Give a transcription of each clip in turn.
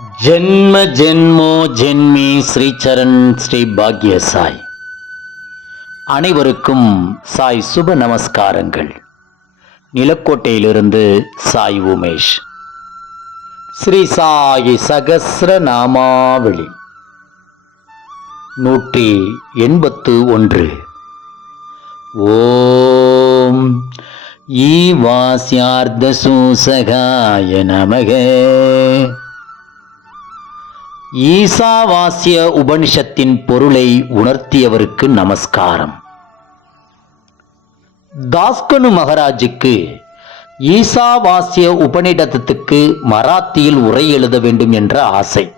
ஜென்ம ஜென்மோ ஜென்மி ஸ்ரீச்சரண் ஸ்ரீ பாக்ய சாய் அனைவருக்கும் சாய் சுப நமஸ்காரங்கள். நிலக்கோட்டையிலிருந்து சாய் உமேஷ். ஸ்ரீ சாயி சகசிர நாமாவளி. நூற்றி எண்பத்து ஒன்று. ஓம் ஈ வாசியார்த்த சூசகாய நமக. ஈசாவாசிய உபனிஷத்தின் பொருளை உணர்த்தியவருக்கு நமஸ்காரம். தாஸ்கனு மகராஜுக்கு ஈசாவாசிய உபநிடதத்துக்கு மராத்தியில் உரை எழுத வேண்டும் என்ற ஆசை.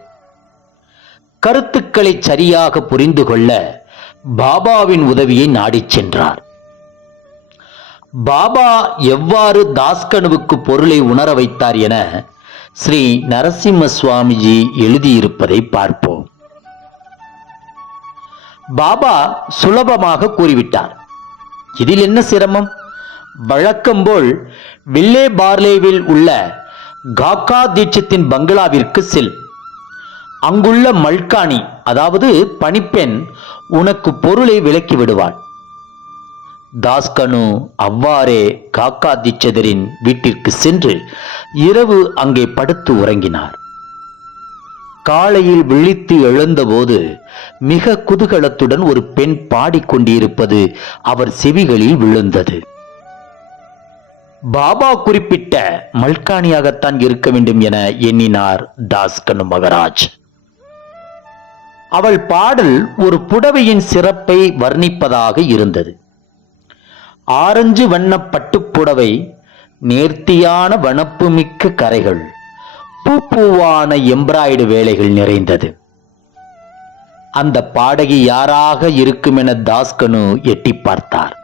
கருத்துக்களை சரியாக புரிந்து கொள்ள பாபாவின் உதவியை நாடிச் சென்றார். பாபா எவ்வாறு தாஸ்கனுவுக்கு பொருளை உணர வைத்தார் என ஸ்ரீ நரசிம்ம சுவாமிஜி எழுதியிருப்பதை பார்ப்போம். பாபா சுலபமாக கூறிவிட்டார். இதில் என்ன சிரமம்? வழக்கம்போல் வில்லே பார்லேவில் உள்ள காக்கா தீட்சத்தின் பங்களாவிற்கு செல். அங்குள்ள மல்காணி அதாவது பணிப்பெண் உனக்கு பொருளை விலக்கி விடுவாள். தாஸ்கனு அவ்வாறே காக்கா தீட்சதரின் வீட்டிற்கு சென்று இரவு அங்கே படுத்து உறங்கினார். காலையில் விழித்து எழுந்தபோது மிக குதூகலத்துடன் ஒரு பெண் பாடிக்கொண்டிருப்பது அவர் செவிகளில் விழுந்தது. பாபா குறிப்பிட்ட மல்கானியாகத்தான் இருக்க வேண்டும் என எண்ணினார் தாஸ்கனு மகராஜ். அவள் பாடல் ஒரு புடவையின் சிறப்பை வர்ணிப்பதாக இருந்தது. ஆரஞ்சு வண்ண பட்டுப்புடவை நேர்த்தியான வனப்புமிக்க கரைகள் பூ பூவான எம்ப்ராய்டு வேலைகள் நிறைந்தது. அந்த பாடகி யாராக இருக்கும் என தாஸ்கனு எட்டி பார்த்தார்.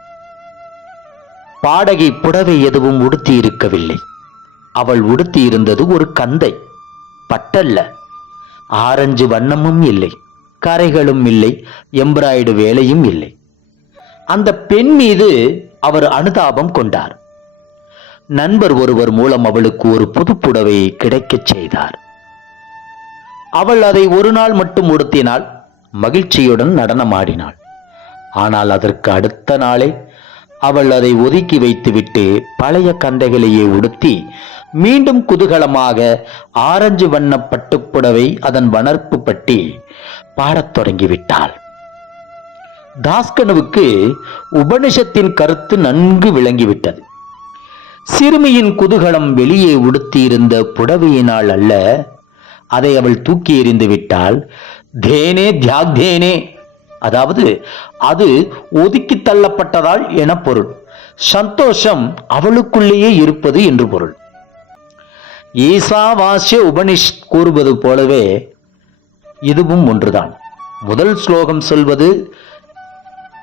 பாடகி புடவை எதுவும் உடுத்தி இருக்கவில்லை. அவள் உடுத்தி இருந்தது ஒரு கந்தை பட்டல்ல. ஆரஞ்சு வண்ணமும் இல்லை கரைகளும் இல்லை எம்ப்ராய்டு வேலையும் இல்லை. அந்த பெண் மீது அவர் அனுதாபம் கொண்டார். நண்பர் ஒருவர் மூலம் அவளுக்கு ஒரு புது கிடைக்கச் செய்தார். அவள் அதை ஒரு நாள் மட்டும் உடுத்தினாள் மகிழ்ச்சியுடன் நடனமாடினாள் ஆனால் அதற்கு அடுத்த நாளே அவள் அதை ஒதுக்கி வைத்துவிட்டு பழைய கந்தைகளையே உடுத்தி மீண்டும் குதூகலமாக ஆரஞ்சு வண்ண பட்டுப்புடவை அதன் வனர்ப்பு பட்டி பாடத் தொடங்கிவிட்டாள். தாஸ்கனுவுக்கு உபனிஷத்தின் கருத்து நன்கு விளங்கிவிட்டது. சிறுமியின் குதூகலம் வெளியே உடுத்தியிருந்த புடவையினால் அல்ல அதை அவள் தூக்கி எறிந்து விட்டால் தேனே தியாக்தேனே. அதாவது அது ஒதுக்கி தள்ளப்பட்டதால் என பொருள். சந்தோஷம் அவளுக்குள்ளேயே இருப்பது என்று பொருள். ஈசாவாசிய உபனிஷ் கூறுவது போலவே இதுவும் ஒன்றுதான். முதல் ஸ்லோகம் சொல்வது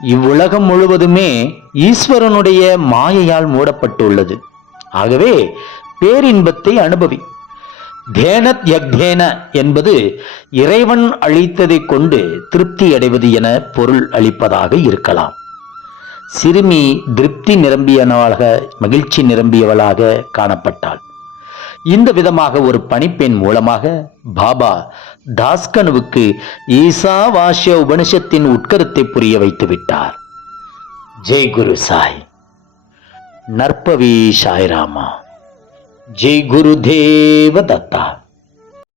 இவ்வுலகம் முழுவதுமே ஈஸ்வரனுடைய மாயையால் மூடப்பட்டுள்ளது. ஆகவே பேரின்பத்தை அனுபவி. தேனத் யக்தேன என்பது இறைவன் அளித்ததை கொண்டு திருப்தி அடைவது என பொருள் அளிப்பதாக இருக்கலாம். சிறுமி திருப்தி நிரம்பியவளாக மகிழ்ச்சி நிரம்பியவளாக காணப்பட்டாள். இந்த விதமாக ஒரு பணிப்பெண் மூலமாக பாபா தாஸ்கனுவுக்கு ஈசாவாசிய உபனிஷத்தின் உட்கருத்தை புரிய வைத்து விட்டார். ஜெய் குரு சாய். நற்பவி சாய்ராமா. ஜெய் குரு தேவ தத்தா.